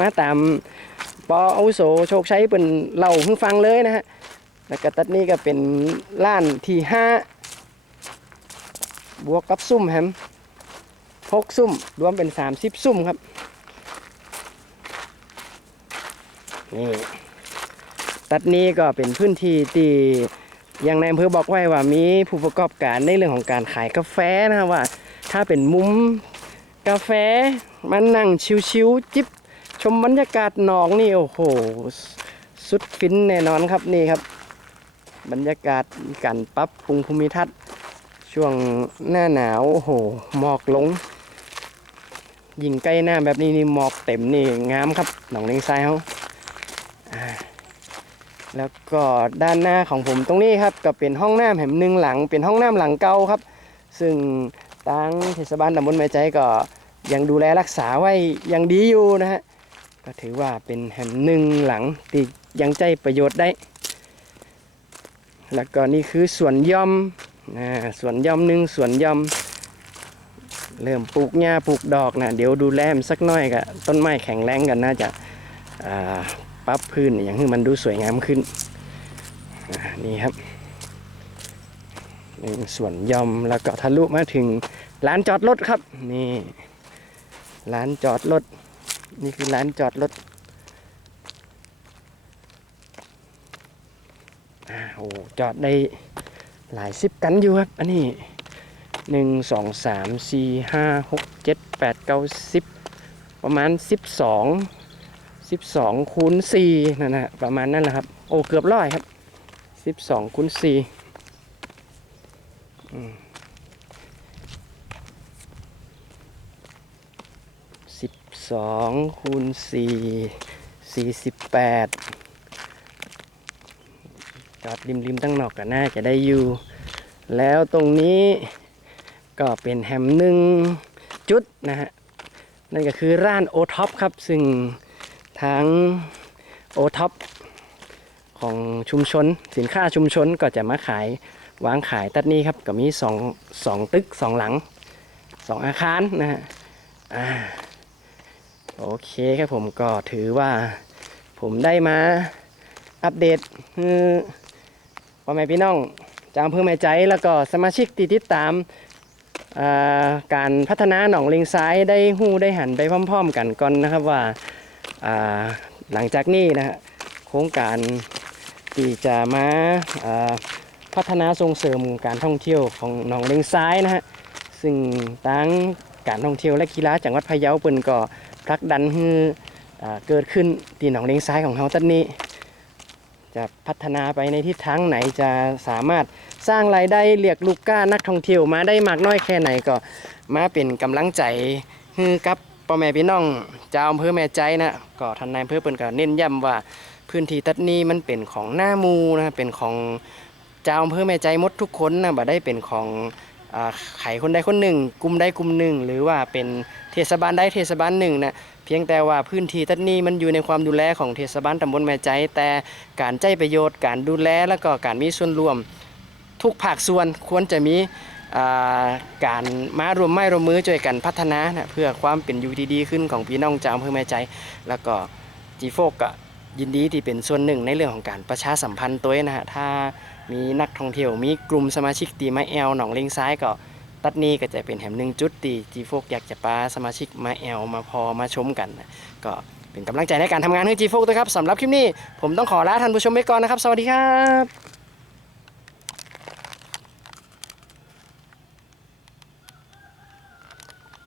มาตามปออาโสโชคชัยเป็นเล่าให้ฟังเลยนะฮะแล้วก็ตัดนี้ก็เป็นล้านที่ห้าบวกกับซุ่มแฮมหกซุ่มรวมเป็นสามสิบซุ่มครับนี่ตัดนี้ก็เป็นพื้นที่ที่อย่างในอำเภอบอกไว้ว่ามีผู้ประกอบการในเรื่องของการขายกาแฟนะครับว่า ถ้าเป็นมุมกาแฟมานั่งชิวๆจิบ ชมบรรยากาศหนองนี่โอ้โห สุดฟินแน่นอนครับนี่ครับ บรรยากาศการปรับปรุงภูมิทัศน์ ช่วงหน้าหนาวโอ้โหหมอกลง ยิงใกล้หน้าแบบนี้นี่หมอกเต็มนี่งามครับหนองเลงทรายเขาแล้วก็ด้านหน้าของผมตรงนี้ครับก็เป็นห้องน้ำแห่งหนึ่งหลัง เป็นห้องน้ำหลังเก่าครับ ซึ่งทางเทศบาลตำบลแม่ใจก็ยังดูแลรักษาไว้อย่างดีอยู่นะฮะ ก็ถือว่าเป็นแห่งหนึ่งหลังที่ยังใจประโยชน์ได้ แล้วก็นี่คือสวนย่อมนะสวนย่อมหนึ่งสวนย่อม เริ่มปลูกหญ้าปลูกดอกนะเดี๋ยวดูแลมสักหน่อยก็ต้นไม้แข็งแรงกันน่าจะาปรับพื้นอย่างให้มันดูสวยงามขึ้นนี่ครับนี่สวนย่อมแล้วก็ทะลุมาถึงร้านจอดรถครับนี่ร้านจอดรถ นี่คือร้านจอดรถอ่าโอ้จอดได้หลายสิบกันอยู่ครับ อันนี้หนึ่งสองสามสี่ห้าหกเจ็ดแปดเก้าสิบประมาณสิบสองสิบสองคูณสี่นั่นนะประมาณนั้นแหละครับ โอ้เกือบร้อยครับสิบสองคูณสี่ สิบสองคูณสี่สี่สิบแปดจอดริมริมๆตั้งนอกก็น่าจะได้อยู่ แล้วตรงนี้ก็เป็นแฮมหนึ่งจุดนะฮะ นั่นก็คือร้านโอท็อปครับ ซึ่งทางโอท็อปของชุมชน สินค้าชุมชนก็จะมาขายวางขายตัดนี้ครับ ก็มีสองสองตึกสองหลังสองอาคารนะฮะอ่า โอเคครับผมก็ถือว่าผมได้มาอัปเดตคือพ่อแม่พี่น้องจางเพื่อแม่ใจแล้วก็สมาชิกที่ติดตามาการพัฒนาหนองเลงซ้ายได้หู้ได้หันไปพร้อม ๆ กันก่อนนะครับว่าาหลังจากนี้นะฮะโครงการที่จะมาาพัฒนาส่งเสริมการท่องเที่ยวของหนองเลงซ้ายนะฮะซึ่งทั้งการท่องเที่ยวและกีฬาจังหวัดพะเยาเปิ่นก็ ผลักดันให้อ่าเกิดขึ้นที่หนองเลงซ้ายของเราตันนี้ จะพัฒนาไปในทิศทางไหนจะสามารถสร้างรายได้เรียกลูกก้านักท่องเที่ยวมาได้มากน้อยแค่ไหนก็มาเป็นกำลังใจให้กับพ่อแม่พี่น้องเจ้าอำเภอแม่ใจนะก็ท่านนายอำเภอเปิ้นก็เน้นย้ำว่าพื้นที่ตัดนี้มันเป็นของหน้ามูนะเป็นของเจ้าอำเภอแม่ใจมดทุกคนนะบ่ได้เป็นของ ไขคนใดคนหนึ่งกลุ่มใดกลุ่มหนึ่ง หรือว่าเป็นเทศบาลใดเทศบาลหนึ่งนะเพียงแต่ว่าพื้นที่ตัดนี้มันอยู่ในความดูแลของเทศบาลตำบลแม่ใจ แต่การใจประโยชน์ การดูแลแล้วก็การมีส่วนร่วม ทุกภาคส่วนควรจะมีการมารวมไม้รวมมือช่วยกันพัฒนานะเพื่อความเป็นอยู่ที่ดีขึ้นของพี่น้องชาวอำเภอแม่ใจ แล้วก็จีโฟกก็ ยินดีที่เป็นส่วนหนึ่งในเรื่องของการประชาสัมพันธ์ตัวนะฮะถ้ามีนักท่องเที่ยวมีกลุ่มสมาชิกตีไม้แอลหนองเลงซ้ายก็ตัดนี้ก็จะเป็นแห่งหนึ่งจุดตีจีโฟกอยากจะปาสมาชิกมาแอลมาพอมาชมกันนะก็เป็นกำลังใจในการทำงานให้จีโฟกด้วยครับสำหรับคลิปนี้ ผมต้องขอลาท่านผู้ชมไปก่อนนะครับ สวัสดีครับ